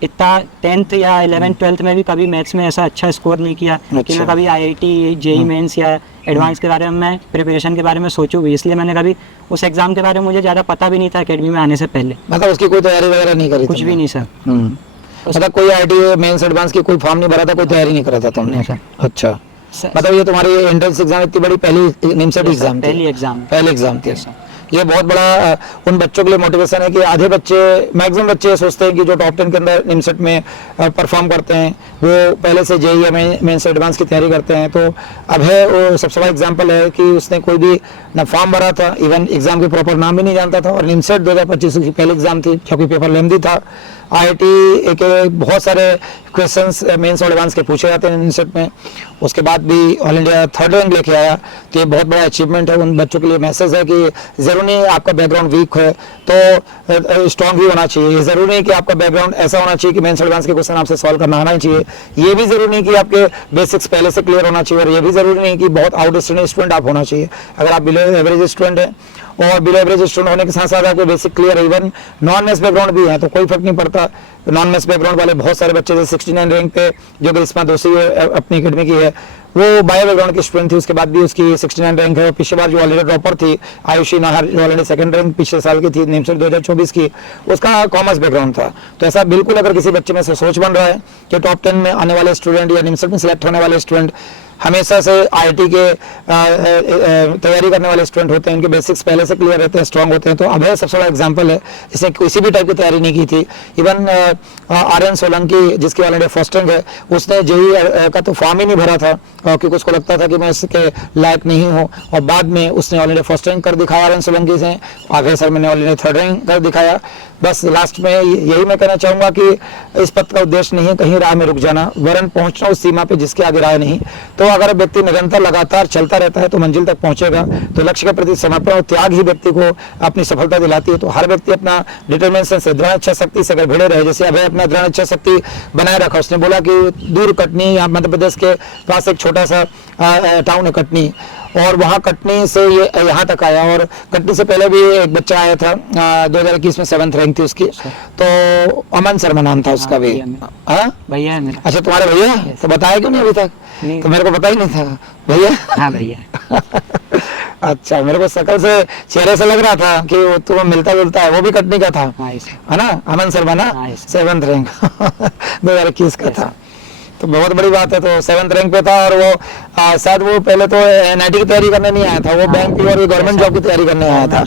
इतना 10th या 11th-12th में भी कभी मैथ्स में ऐसा अच्छा स्कोर नहीं किया कि मैं कभी IIT, JEE मेंस या एडवांस के बारे में मैं प्रिपरेशन के बारे में सोचूं भी। इसलिए मैंने कभी उस एग्ज़ाम के बारे में मुझे ज़्यादा पता भी नहीं था एकेडमी में आने से पहले। मतलब उसकी कोई तैयारी वगैरह नहीं करी? कुछ भी नहीं सर। मतलब कोई IIT मेंस एडवांस की कोई फॉर्म नहीं भरा था, कोई तैयारी नहीं करा था तुमने? अच्छा, मतलब ये तुम्हारी एंट्रेंस एग्जाम इतनी बड़ी पहली निमसट एग्जाम थी? पहले एग्जाम थी। ये बहुत बड़ा उन बच्चों के लिए मोटिवेशन है कि आधे बच्चे, मैक्सिमम बच्चे सोचते हैं कि जो टॉप 10 के अंदर निमसट में परफॉर्म करते हैं वो पहले से JEE या मेंस एडवांस की तैयारी करते हैं। तो अब है वो सबसे बड़ा एग्जाम्पल है कि उसने कोई भी ना फॉर्म भरा था, इवन एग्जाम के प्रॉपर नाम भी नहीं जानता था, और निमसट 2025 की पहली एग्जाम थी क्योंकि पेपर लेंथी था। IIT के बहुत सारे क्वेश्चंस मेंस और एडवांस के पूछे जाते हैं निमसट में, उसके बाद भी ऑल इंडिया 3rd रैंक लेके आया, तो ये बहुत बड़ा अचीवमेंट है। उन बच्चों के लिए मैसेज है कि ज़रूर जरूरी नहीं आपका बैकग्राउंड वीक है तो स्ट्रांग भी होना चाहिए। ये जरूरी नहीं कि आपका बैकग्राउंड ऐसा होना चाहिए कि मेंस एडवांस के क्वेश्चन आपसे सॉल्व करना आना ही चाहिए। ये भी जरूरी नहीं कि आपके बेसिक्स पहले से क्लियर होना चाहिए, और ये भी जरूरी नहीं कि बहुत आउटस्टैंडिंग स्टूडेंट आप होना चाहिए। अगर आप बिलो एवरेज स्टूडेंट हैं और बिलो एवरेज स्टूडेंट होने के साथ साथ आपके basic clear, even non maths background भी है तो कोई फर्क नहीं पड़ता। नॉन मैथ्स बैकग्राउंड वाले बहुत सारे बच्चे जैसे 69 रैंक पे जो करिश्मा दोषी अपनी अकेडमी की है, वो बायो बैकग्राउंड की स्टूडेंट थी, उसके बाद भी उसकी 69 रैंक है। पिछले बार जो ऑलरेडी टॉपर थी आयुषी नाहर, जो ऑलरेडी सेकंड रैंक पिछले साल की थी निमसर 2024 की, उसका कॉमर्स बैकग्राउंड था। तो ऐसा बिल्कुल अगर किसी बच्चे में से सोच बन रहा है कि टॉप 10 में आने वाले स्टूडेंट या निमसर में सिलेक्ट होने वाले स्टूडेंट हमेशा से आईआईटी के तैयारी करने वाले स्टूडेंट होते हैं, इनके बेसिक्स पहले से क्लियर रहते हैं, स्ट्रांग होते हैं। तो अभय सबसे बड़ा एग्जांपल है, इसने किसी भी टाइप की तैयारी नहीं की थी। इवन आर्यन सोलंकी जिसकी ऑलरेडी फर्स्ट रैंक है, उसने जेईई का तो फॉर्म ही नहीं भरा था क्योंकि उसको लगता था कि मैं इसके लायक नहीं हूँ, और बाद में उसने ऑलरेडी फर्स्ट रैंक कर दिखाया आर्यन सोलंकी से। अभय सर मैंने ऑलरेडी थर्ड रैंक कर दिखाया। बस लास्ट में यही मैं कहना चाहूंगा कि इस पथ का उद्देश्य नहीं है कहीं राह में रुक जाना, वरन पहुंचना उस सीमा पे जिसके आगे राह नहीं। तो अगर व्यक्ति निरंतर लगातार चलता रहता है तो मंजिल तक पहुंचेगा। तो लक्ष्य के प्रति समर्पण और त्याग ही व्यक्ति को अपनी सफलता दिलाती है। तो हर व्यक्ति अपना डिटरमिनेशन से, दृढ़ इच्छा शक्ति से अगर भिड़े रहे, जैसे अभय अपना दृढ़ इच्छा शक्ति बनाए रखा। उसने बोला कि दूर कटनी, यहाँ मध्य प्रदेश के पास एक छोटा सा टाउन है कटनी, और वहाँ कटनी से ये यहाँ तक आया। और कटनी से पहले भी एक बच्चा आया था 2021 में 7th रैंक थी उसकी, तो अमन शर्मा नाम था उसका भी। हाँ भैया है मेरा। अच्छा तुम्हारे भैया, तो बताया क्यों नहीं अभी तक? तो मेरे को पता ही नहीं था भैया। हाँ भैया। अच्छा, मेरे को शकल से चेहरे से लग रहा था कि वो तुम्हें मिलता जुलता है। वो भी कटनी का था है ना, अमन शर्मा ना, 7th रैंक 2021 का था। तो बहुत बड़ी बात है। तो 7th रैंक पे था, और वो शायद वो पहले तो एनआईटी की तैयारी करने नहीं आया था, वो बैंक की और गवर्नमेंट जॉब की तैयारी करने आया था।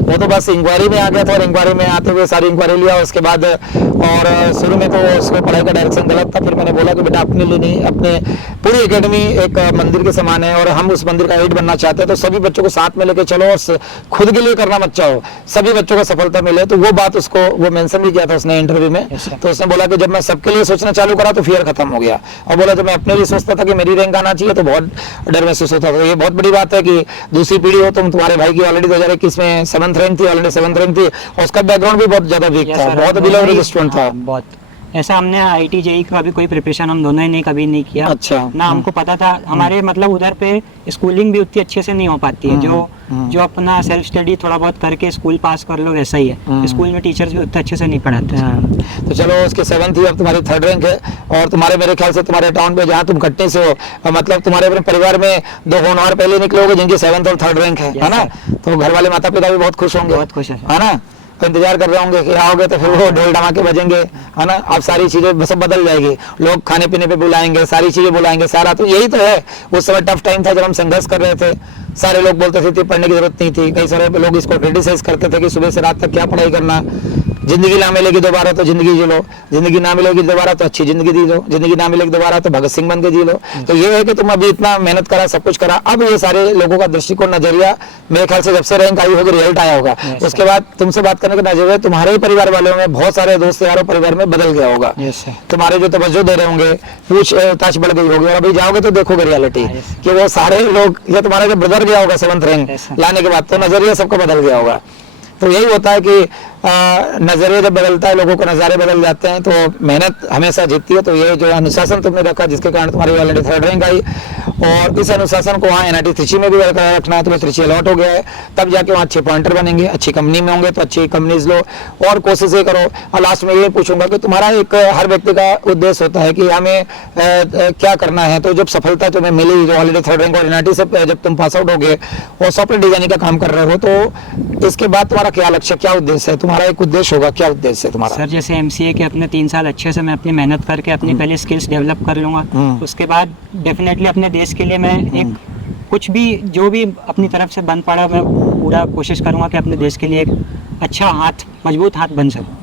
वो तो बस इंक्वायरी में आ गया था, और इंक्वायरी में आते हुए सारी इंक्वायरी लिया उसके बाद। और शुरू में तो उसको पढ़ाई का डायरेक्शन गलत था। फिर मैंने बोला कि बेटा अपने लिए नहीं, अपने पूरी एकेडमी एक मंदिर के समान है, और हम उस मंदिर का हेड बनना चाहते हैं। तो सभी बच्चों को साथ में लेके चलो, और खुद के लिए करना मत चाहो, सभी बच्चों को सफलता मिले। तो वो बात उसको वो मेंशन भी किया था उसने इंटरव्यू में। तो उसने बोला कि जब मैं सबके लिए सोचना चालू करा तो फियर खत्म हो गया, और बोला जब मैं अपने लिए सोचता था कि मेरी रैंक आना चाहिए तो बहुत डर महसूस होता था। ये बहुत बड़ी बात है कि दूसरी पीढ़ी हो, तुम तुम्हारे भाई की ऑलरेडी 2021 में 7th रैंक थी, ऑलरेडी 7th रैंक थी, और उसका बैकग्राउंड भी बहुत ज्यादा वीक था, बहुत बिलो एवरेज स्टूडेंट था। बहुत ऐसा हमने आईटी जेईई का भी कोई प्रिपरेशन हम दोनों ने कभी नहीं किया। अच्छा। ना हमको पता था, हमारे मतलब उधर पे स्कूलिंग भी उतनी अच्छे से नहीं हो पाती है। जो अपना सेल्फ स्टडी थोड़ा बहुत करके स्कूल पास कर लो वैसा ही है। स्कूल में टीचर्स भी उतने अच्छे से नहीं पढ़ाते। तो चलो उसके 7th थी, अब तुम्हारी 3rd रैंक है। और तुम्हारे मेरे ख्याल से तुम्हारे टाउन पे जहाँ तुम कटनी से हो, मतलब तुम्हारे अपने परिवार में 2 होनहार पहले निकले होंगे जिनकी 7th और 3rd रैंक है ना। तो घर वाले माता पिता भी बहुत खुश होंगे, बहुत खुश है ना। तो इंतजार कर रहे होंगे कि आओगे तो फिर वो ढोल धमाके बजेंगे, है ना। अब सारी चीजें सब बदल जाएगी, लोग खाने पीने पे बुलाएंगे, सारी चीजें बुलाएंगे, सारा। तो यही तो है, उस समय टफ टाइम था जब हम संघर्ष कर रहे थे। सारे लोग बोलते थे पढ़ने की जरूरत नहीं थी, कई सारे लोग इसको क्रिटिसाइज करते थे कि सुबह से रात तक क्या पढ़ाई करना, जिंदगी ना मिलेगी दोबारा तो जिंदगी जी लो, जिंदगी ना मिलेगी दोबारा तो अच्छी जिंदगी जी लो, जिंदगी ना मिलेगी दोबारा तो भगत सिंह बन के जी लो। तो ये है कि तुम अभी इतना मेहनत करा, सब कुछ करा, अब ये सारे लोगों का दृष्टिकोण, नजरिया मेरे ख्याल से जब से रैंक आई होगी, रिजल्ट आया होगा, उसके बाद तुमसे बात करने का नजरिया तुम्हारे ही परिवार वालों में, बहुत सारे दोस्त यारों परिवार में बदल गया होगा। तुम्हारे जो तवज्जो दे रहे होंगे, पूछताछ बढ़ गई होगी, और अभी जाओगे तो देखोगे रियलिटी कि वो सारे लोग, या तुम्हारा जो ब्रदर गया होगा 7th रैंक लाने के बाद, तो नजरिया सबका बदल गया होगा। तो यही होता है कि नजरिया जब बदलता है, लोगों के नज़ारे बदल जाते हैं, तो मेहनत हमेशा जीतती है। तो ये जो अनुशासन तुमने रखा, जिसके कारण तुम्हारी ऑलरेडी 3rd रैंक आई, और इस अनुशासन को वहाँ एनआईटी त्रिची में भी बरकरार रखना है। तुम्हें त्रिची अलॉट हो गया है, तब जाके वहाँ अच्छे पॉइंटर बनेंगे, अच्छी कंपनी में होंगे तो अच्छी कंपनीज लो, और कोशिश ये करो। और लास्ट में ये पूछूंगा कि तुम्हारा एक, हर व्यक्ति का उद्देश्य होता है कि हमें क्या करना है। तो जब सफलता तुम्हें मिली, जो ऑलरेडी 3rd रैंक और एनआईटी से जब तुम पास आउट हो गए और सॉफ्टवेयर डिजाइनिंग का काम कर रहे हो, तो इसके बाद तुम्हारा क्या लक्ष्य, क्या उद्देश्य है? तुम्हारा एक उद्देश्य होगा, क्या उद्देश्य है तुम्हारा? सर जैसे एमसीए के अपने 3 साल अच्छे से मैं अपनी मेहनत करके अपनी पहले स्किल्स डेवलप कर लूँगा, उसके बाद डेफिनेटली अपने देश के लिए मैं एक कुछ भी जो भी अपनी तरफ से बन पड़ा, मैं पूरा कोशिश करूँगा कि अपने देश के लिए एक अच्छा हाथ, मजबूत हाथ बन सकूँ।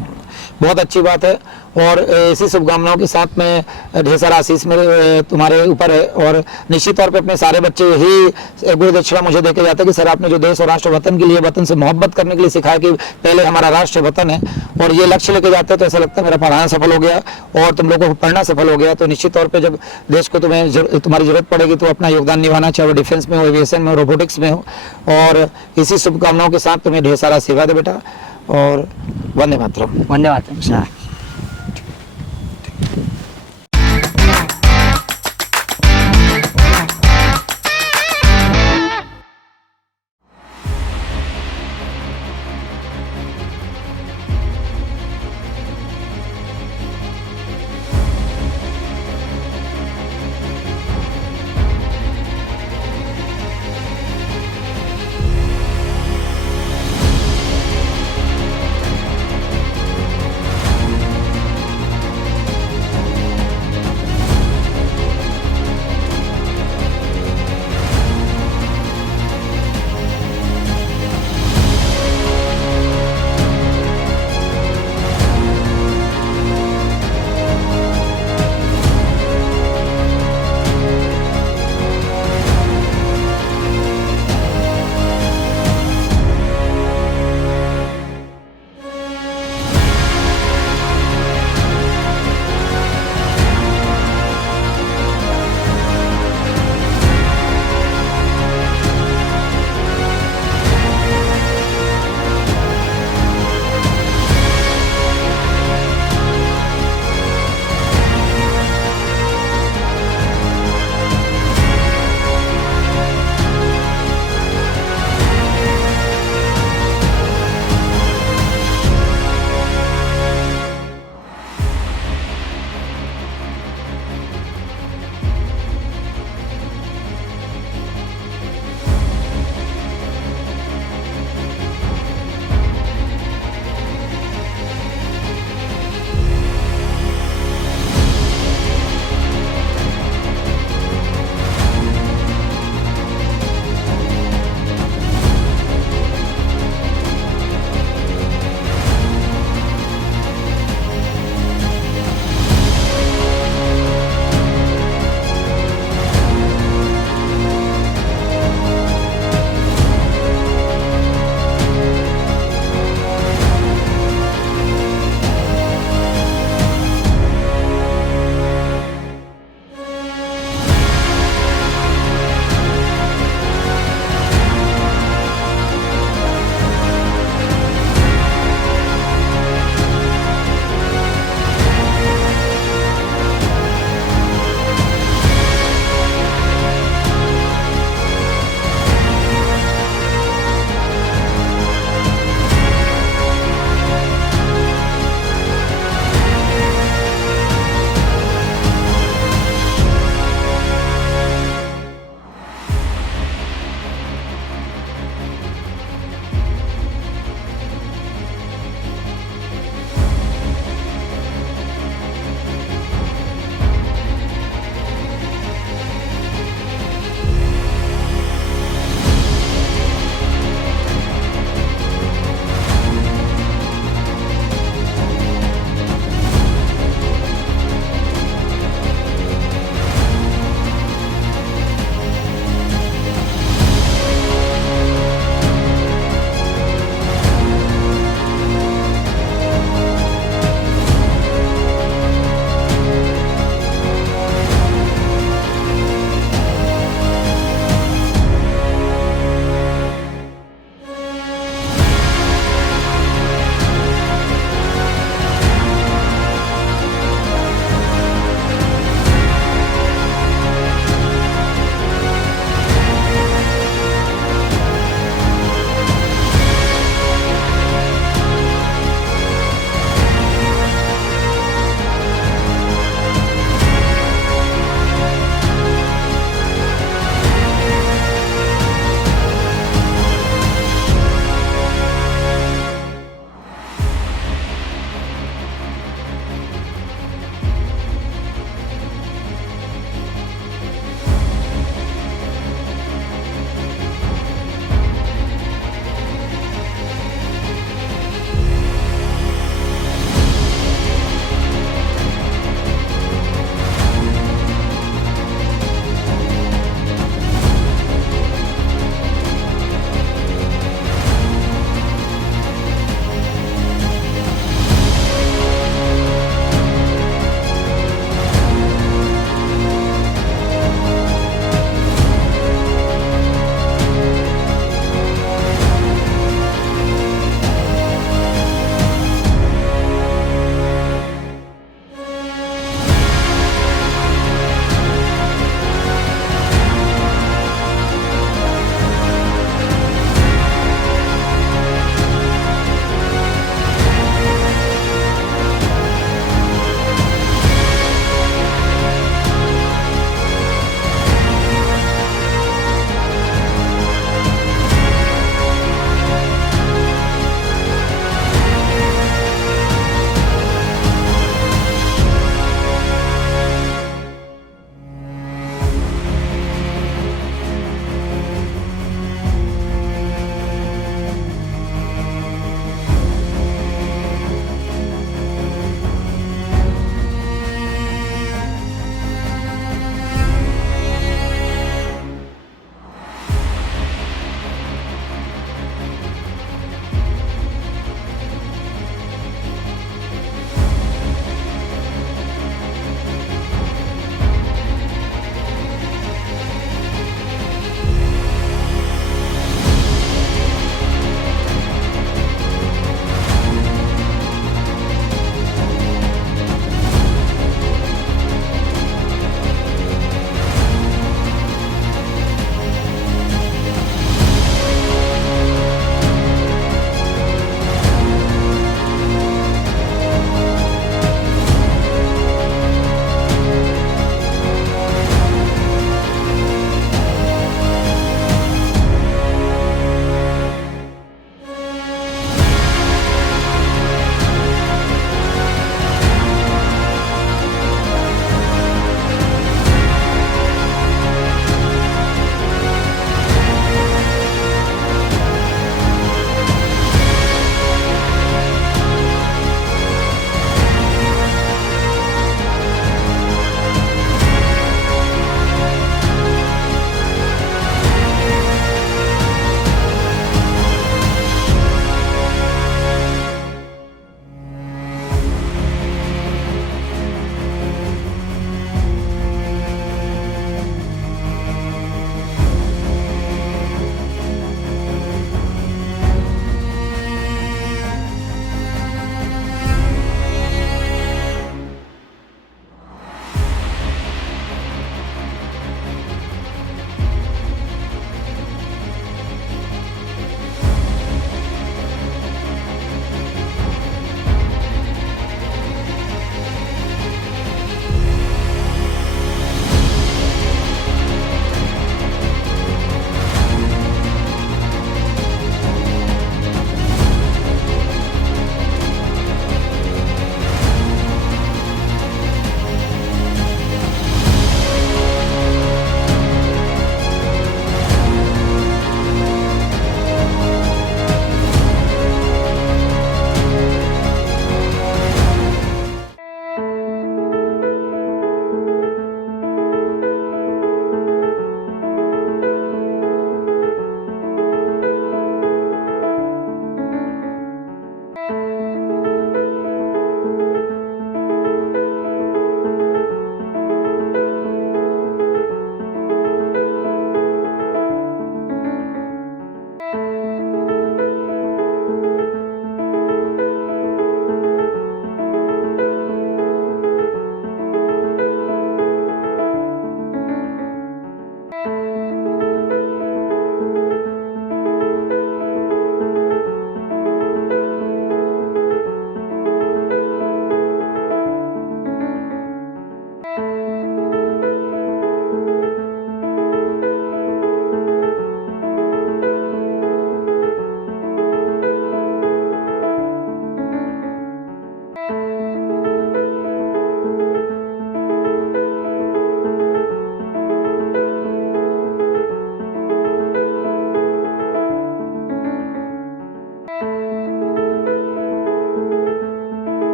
बहुत अच्छी बात है। और इसी शुभकामनाओं के साथ में ढेर सारा आशीष मेरे तुम्हारे ऊपर है। और निश्चित तौर पे अपने सारे बच्चे यही गुरु दक्षिणा मुझे देके जाते हैं कि सर आपने जो देश और राष्ट्र वतन के लिए, वतन से मोहब्बत करने के लिए सिखाया कि पहले हमारा राष्ट्र वतन है, और ये लक्ष्य लेके जाते हैं तो ऐसा लगता है मेरा पढ़ाना सफल हो गया और तुम लोगों को पढ़ना सफल हो गया। तो निश्चित तौर पर जब देश को तुम्हारी जरूरत पड़ेगी तो अपना योगदान निभाना, चाहे वो डिफेंस में हो, एविएशन में हो, रोबोटिक्स में हो। और इसी शुभकामनाओं के साथ तुम्हें ढेर सारा आशीर्वाद है बेटा, और वंदे मातरम। वंदे मातरम।